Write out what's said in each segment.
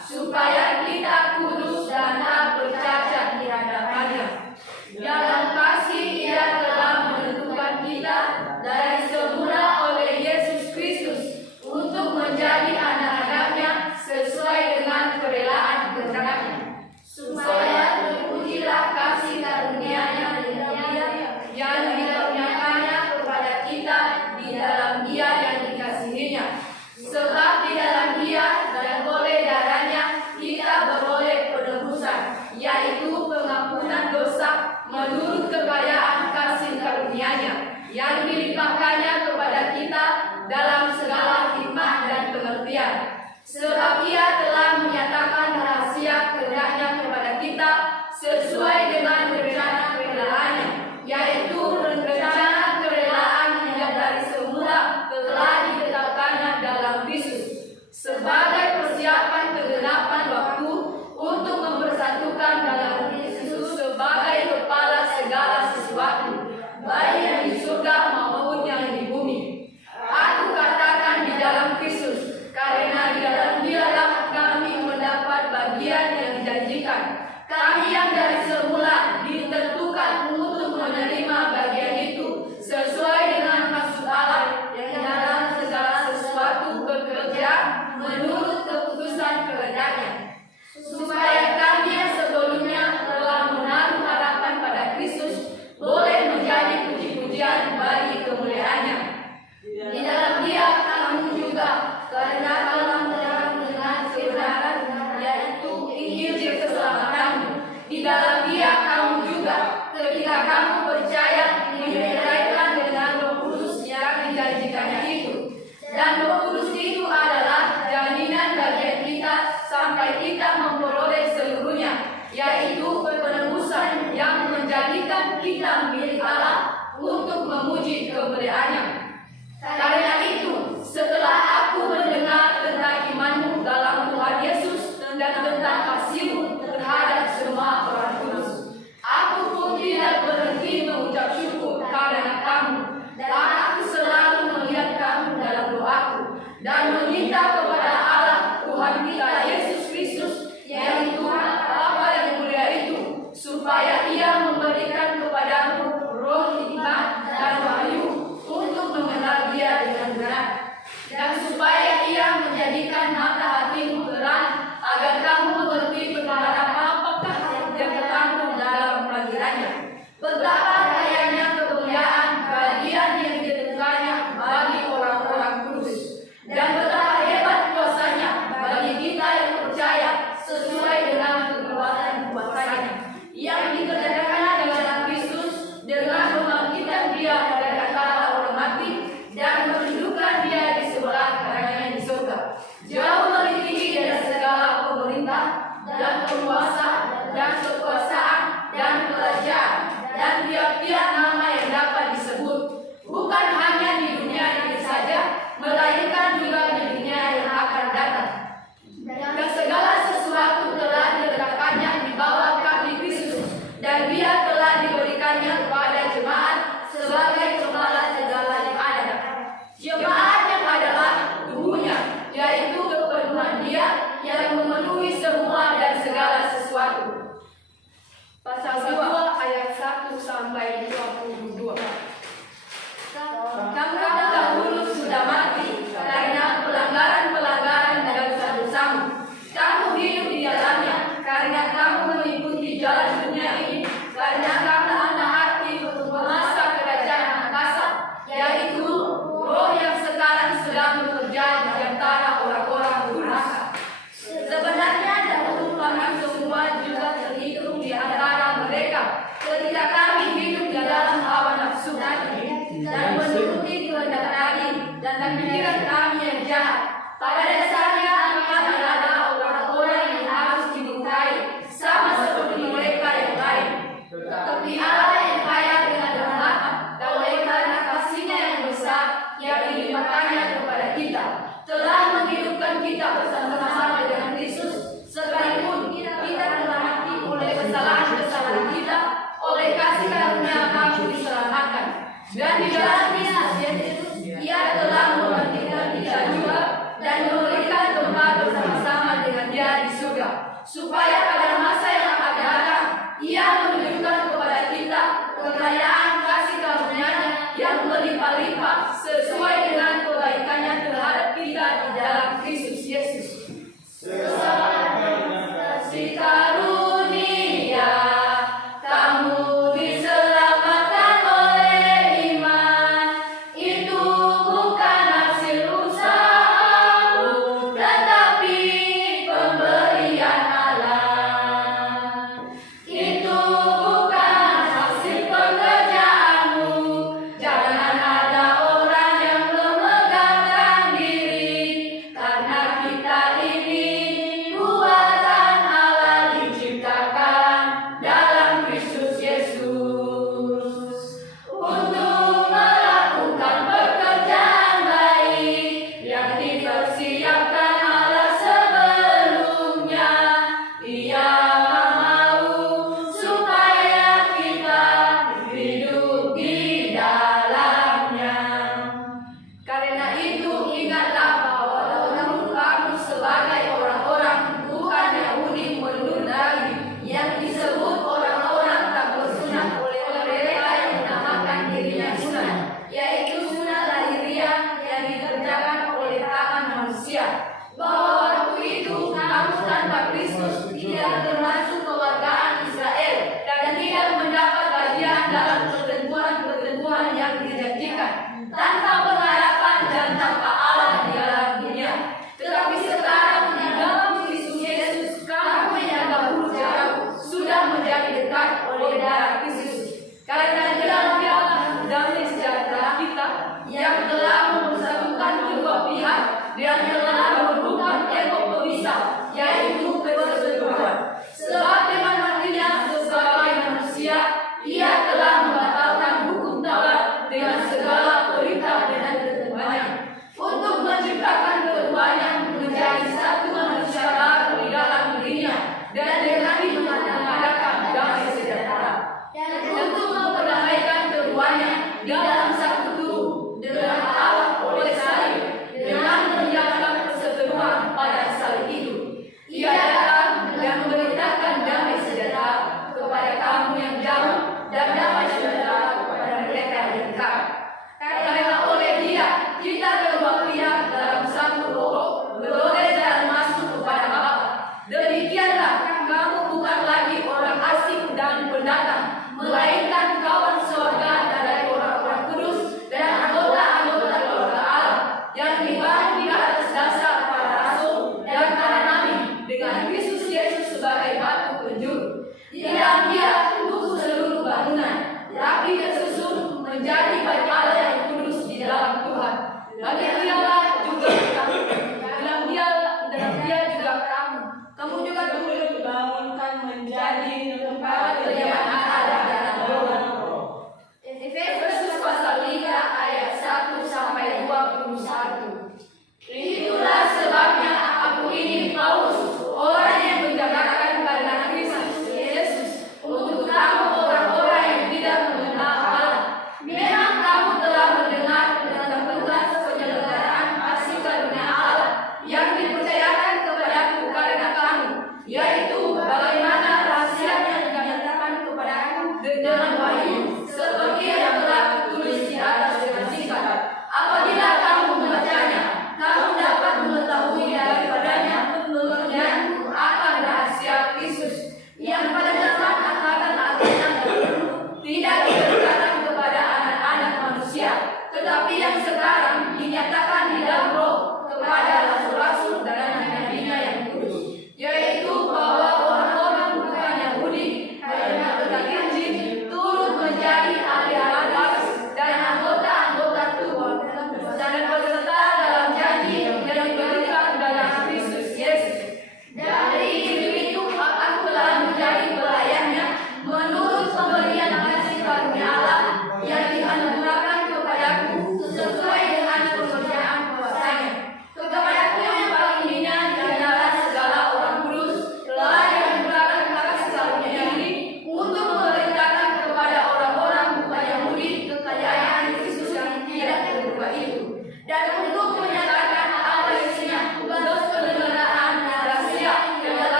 supaya kita kudus dan tak bercacat di hadapannya. Dalam kasih Ia telah menentukan kita dari semula oleh Yesus Kristus untuk menjadi anak-anaknya sesuai dengan kerelaan kehendak-Nya, supaya terpujilah kasih karunia-Nya yang dikaruniakannya kepada kita di dalam Dia yang dikasihinya. Sebab di dalam Dia dan oleh darah-Nya kita beroleh penebusan, yaitu pengampunan dosa menurut kekayaan kasih karunia-Nya yang dilimpahkannya kepada kita dalam segala hikmat dan pengertian. Sebab Ia telah menyatakan rahasia kehendak-Nya kepada kita sesuai dengan rencana kerelaan-Nya, yaitu rencana kerelaan yang dari semula telah ditetapkannya dalam Kristus sebagai persiapan kegenapan waktu untuk mempersatukan dalam Kristus sebagai kepala segala sesuatu, baik yang di surga maupun yang di bumi. Aku katakan di dalam Kristus, karena di dalam Dialah kami mendapat bagian yang dijanjikan. Kami yang dari semula ditentukan untuk menerima bagian itu sesuai dengan maksud Allah yang dalam segala sesuatu bekerja menurut keputusan kehendak-Nya, supaya kami yang sebelumnya telah menaruh harapan pada Kristus boleh menjadi puji-pujian bagi kemuliaan-Nya. Di dalam Dia kamu juga, karena kamu telah mendengar kebenaran, yaitu Injil keselamatanmu. Di dalam Dia kamu juga, ketika kamu percaya, dimeteraikan dengan Roh Kudus yang dijanjikannya itu. Dan Roh Kudus itu adalah jaminan bagian kita sampai kita memperoleh seluruhnya, yaitu penebusan yang menjadikan kita milik Allah untuk memuji kemuliaan-Nya. Karena itu, setelah aku mendengar tentang imanmu dalam Tuhan Yesus dan tentang kasihmu terhadap semua orang kudus, aku pun tidak berhenti mengucap syukur karena kamu, dan aku selalu melihat kamu dalam doaku dan meminta kepada Allah Tuhan kita Yesus Kristus, yang Tuhan Bapa yang mulia itu, supaya Ia memberikan kepadamu roh hikmat dan wahyu untuk mengenal Dia dengan benar, dan supaya Ia menjadikan mata hatimu terang agar kamu mengerti perkara apakah yang terkandung dalam panggilan-Nya, betapa kayanya kemuliaan bagian yang ditentukannya bagi orang-orang kudus, dan betapa hebat kuasa-Nya bagi kita yang percaya sesuai dengan kekuatan kuasa-Nya yang dikerjakannya dalam Kristus dengan membangkitkan Dia dari antara orang mati dan menundukkan Dia di sebelah kanannya di surga, jauh lebih tinggi dari segala pemerintah dan penguasa dan kekuasaan dan kerajaan dan tiap-tiap nama yang dapat disebut, bukan hanya di dunia ini saja, melainkan juga di dunia yang akan datang. Dan segala sesuatu telah diletakkannya di bawah kaki Kristus, dan Dia telah diberikannya kepada jemaat sebagai kepala segala yang ada. Jemaat yang adalah tubuhnya, yaitu kepenuhan Dia yang memenuhi semua dan segala sesuatu. supaya pada masa yang akan datang Ia menunjukkan kepada kita kekayaan kasih karunia-Nya yang berlimpah-limpah sesuai dengan kebaikan-Nya terhadap kita di dalam Kristus Yesus. Kasih karunia kamu diselamatkan oleh iman, itu bukan hasil usahamu, tetapi pemberian Allah. Itu bukan hasil pekerjaanmu, jangan ada orang yang memegahkan diri, karena kita ini buatan Allah di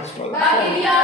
Bagi dia